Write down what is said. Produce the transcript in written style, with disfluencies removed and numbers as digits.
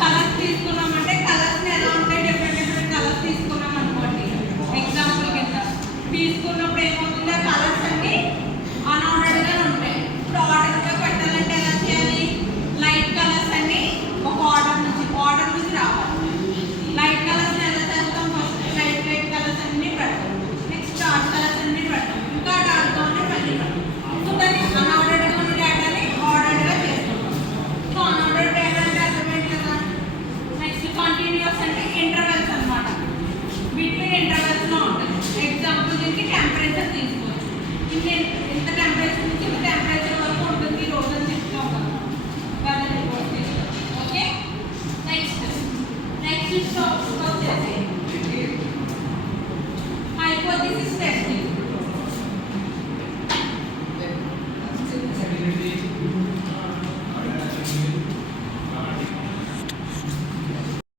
కలర్స్ తీసుకున్నామంటే కలర్స్ ఎలా ఉంటాయి, డిఫరెంట్ డిఫరెంట్ కలర్స్ తీసుకున్నాం అనుకోండి. ఎగ్జాంపుల్ కింద తీసుకున్నప్పుడు ఏమవుతుంది, ఆ కలర్స్ అన్ని అన్ఆర్డర్గా ఉంటాయి. ఇప్పుడు ఆర్డర్గా పెట్టాలంటే ఎలా చేయాలి, లైట్ కలర్స్ అన్ని ఒక ఆర్డర్ నుంచి రావాలి. లైట్ కలర్స్ ఎలా చేస్తాం, ఫస్ట్ లైట్ కలర్స్ అన్ని పెడతాం, నెక్స్ట్ డార్క్ కలర్స్ అన్ని పెడతాం, ఇంకా డార్క్గా ఉంటే మళ్ళీ పెడతాం. సో దాన్ని అన్ఆర్డర్గా ఉన్న డేటాని ఆర్డర్గా చేస్తున్నాం. సో అన్ఆర్డర్ డేటా అంటే అర్థమైంది కదా. నెక్స్ట్ కంటిన్యూస్ అంటే ఇంటర్వెల్స్ అనమాట, బిట్వీన్ ఇంటర్వెల్స్లో ఉంటుంది. ఎగ్జాంపుల్ దీనికి టెంపరేచర్ తీసుకోవచ్చు.